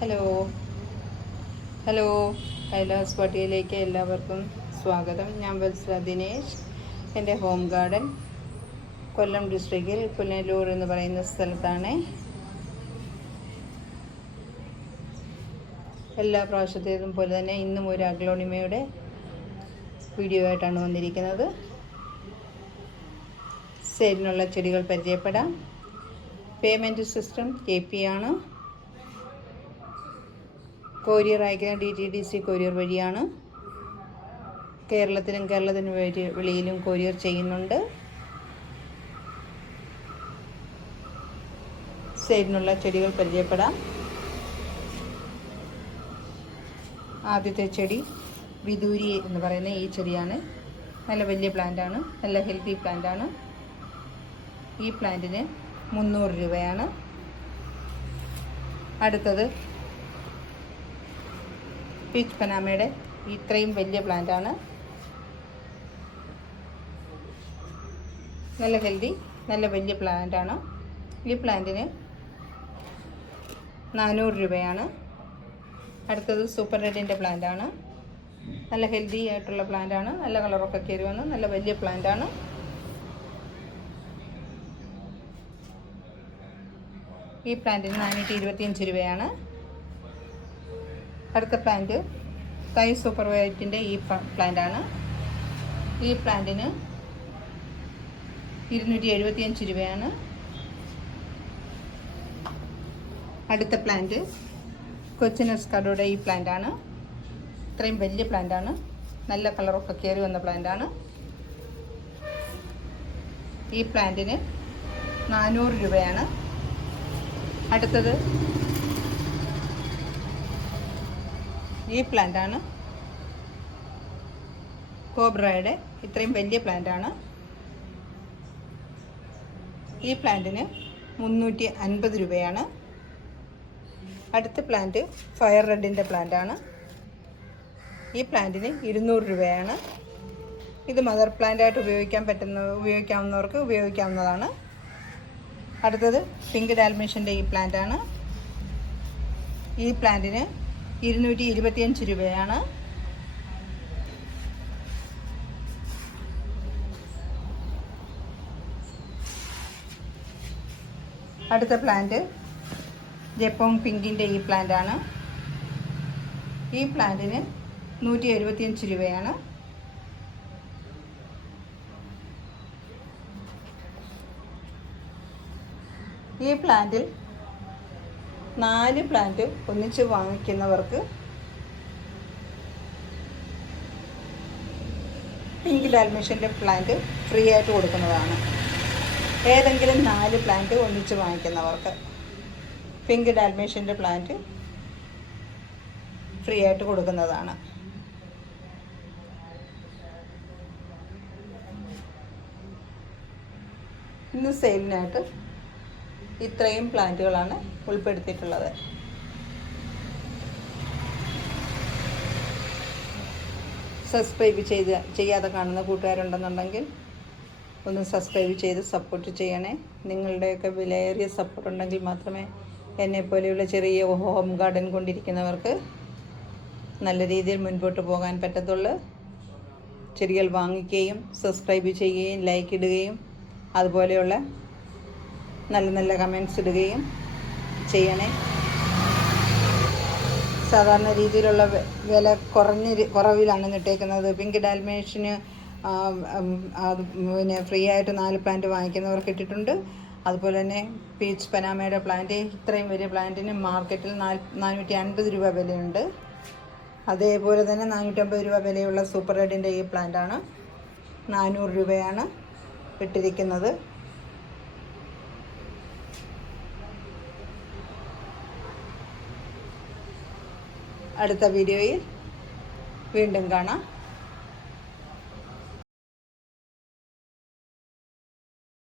Hello hello Kailas പട്ടിയിലേക്ക് എല്ലാവർക്കും സ്വാഗതം. ഞാൻ വത്സല ദിനേശ്. എൻ്റെ ഹോം ഗാർഡൻ കൊല്ലം ഡിസ്ട്രിക്റ്റിൽ പുനലൂർ എന്ന് പറയുന്ന സ്ഥലത്താണ്. എല്ലാ പ്രാവശ്യത്തേതും പോലെ തന്നെ ഇന്നും ഒരു അഗ്ലോണിമയുടെ വീഡിയോ ആയിട്ടാണ് വന്നിരിക്കുന്നത്. സെയിലിനുള്ള ചെടികൾ പരിചയപ്പെടാം. പേയ്മെൻറ്റ് സിസ്റ്റം KP ആണ്. കൊറിയർ അയക്കുന്ന DTDC കൊറിയർ വഴിയാണ്. കേരളത്തിനും വെളിയിലും കൊറിയർ ചെയ്യുന്നുണ്ട്. സെയിലിനുള്ള ചെടികൾ പരിചയപ്പെടാം. ആദ്യത്തെ ചെടി വിദൂരി എന്ന് പറയുന്ന ഈ ചെടിയാണ്. നല്ല വലിയ പ്ലാന്റാണ്, നല്ല ഹെൽത്തി പ്ലാന്റാണ്. ഈ പ്ലാന്റിന് 300 രൂപയാണ്. അടുത്തത് പീച്ച് പനാമയുടെ ഇത്രയും വലിയ പ്ലാന്റാണ്. നല്ല ഹെൽത്തി, നല്ല വലിയ പ്ലാന്റാണ്. ഈ പ്ലാന്റിന് 400 രൂപയാണ്. അടുത്തത് സൂപ്പർ റെഡിൻ്റെ പ്ലാന്റാണ്. നല്ല ഹെൽത്തി ആയിട്ടുള്ള പ്ലാന്റാണ്. നല്ല കളറൊക്കെ കയറി വന്ന് നല്ല വലിയ പ്ലാന്റാണ്. ഈ പ്ലാന്റിന് 425 രൂപയാണ്. അടുത്ത പ്ലാന്റ് തൈ സൂപ്പർ വൈറ്റിൻ്റെ ഈ പ്ലാന്റാണ്. ഈ പ്ലാന്റിന് 275 രൂപയാണ്. അടുത്ത പ്ലാന്റ് കൊച്ചിനസ് കടയുടെ ഈ പ്ലാന്റാണ്. ഇത്രയും വലിയ പ്ലാന്റാണ്. നല്ല കളറൊക്കെ കയറി വന്ന പ്ലാന്റാണ്. ഈ പ്ലാന്റിന് 400 രൂപയാണ്. അടുത്തത് ഈ പ്ലാന്റാണ്. കോബ്രയുടെ ഇത്രയും വലിയ പ്ലാന്റാണ്. ഈ പ്ലാന്റിന് 350 രൂപയാണ്. അടുത്ത പ്ലാന്റ് ഫയർ റെഡിൻ്റെ പ്ലാന്റാണ്. ഈ പ്ലാന്റിന് 200 രൂപയാണ്. ഇത് മദർ പ്ലാന്റായിട്ട് ഉപയോഗിക്കാവുന്നവർക്ക് ഉപയോഗിക്കാവുന്നതാണ്. അടുത്തത് പിങ്ക് ഡാൽമേഷ്യൻ്റെ ഈ പ്ലാന്റാണ്. ഈ പ്ലാന്റിന് 225 രൂപയാണ്. അടുത്ത പ്ലാന്റ് ജപ്പോങ് പിങ്കിൻ്റെ ഈ പ്ലാന്റാണ്. ഈ പ്ലാന്റിന് 175 രൂപയാണ്. ഈ പ്ലാന്റിൽ 4 പ്ലാന്റ് ഒന്നിച്ച് വാങ്ങിക്കുന്നവർക്ക് പിങ്ക് ഡാൽമേഷ്യൻ്റെ പ്ലാന്റ് ഫ്രീ ആയിട്ട് കൊടുക്കുന്നതാണ്. ഏതെങ്കിലും 4 പ്ലാന്റ് ഒന്നിച്ച് വാങ്ങിക്കുന്നവർക്ക് പിങ്ക് ഡാൽമേഷ്യൻ്റെ പ്ലാന്റ് ഫ്രീ ആയിട്ട് കൊടുക്കുന്നതാണ്. ഇന്ന് സെയിലിനായിട്ട് ഇത്രയും പ്ലാന്റുകളാണ് ഉൾപ്പെടുത്തിയിട്ടുള്ളത്. സബ്സ്ക്രൈബ് ചെയ്യാതെ കാണുന്ന കൂട്ടുകാരുണ്ടെന്നുണ്ടെങ്കിൽ ഒന്ന് സബ്സ്ക്രൈബ് ചെയ്ത് സപ്പോർട്ട് ചെയ്യണേ. നിങ്ങളുടെയൊക്കെ വിലയേറിയ സപ്പോർട്ട് ഉണ്ടെങ്കിൽ മാത്രമേ എന്നെപ്പോലെയുള്ള ചെറിയ ഹോം ഗാർഡൻ കൊണ്ടിരിക്കുന്നവർക്ക് നല്ല രീതിയിൽ മുൻപോട്ട് പോകാൻ പറ്റത്തുള്ളൂ. ചെടികൾ വാങ്ങിക്കുകയും സബ്സ്ക്രൈബ് ചെയ്യുകയും ലൈക്ക് ഇടുകയും അതുപോലെയുള്ള നല്ല നല്ല കമൻറ്റ്സ് ഇടുകയും ചെയ്യണേ. സാധാരണ രീതിയിലുള്ള വില കുറവിലാണ് ഇട്ടേക്കുന്നത്. പിങ്ക് ഡാൽമേഷ്യന് പിന്നെ ഫ്രീ ആയിട്ട് 4 പ്ലാന്റ് വാങ്ങിക്കുന്നവർക്ക് ഇട്ടിട്ടുണ്ട്. അതുപോലെ തന്നെ പീച്ച് പനാമയുടെ പ്ലാന്റ് ഇത്രയും വലിയ പ്ലാന്റിന് മാർക്കറ്റിൽ 450 രൂപ വിലയുണ്ട്. അതേപോലെ തന്നെ 450 രൂപ വിലയുള്ള സൂപ്പർ റെഡിൻ്റെ ഈ പ്ലാന്റാണ്. 400 രൂപയാണ് ഇട്ടിരിക്കുന്നത്. അടുത്ത വീഡിയോയിൽ വീണ്ടും കാണാം.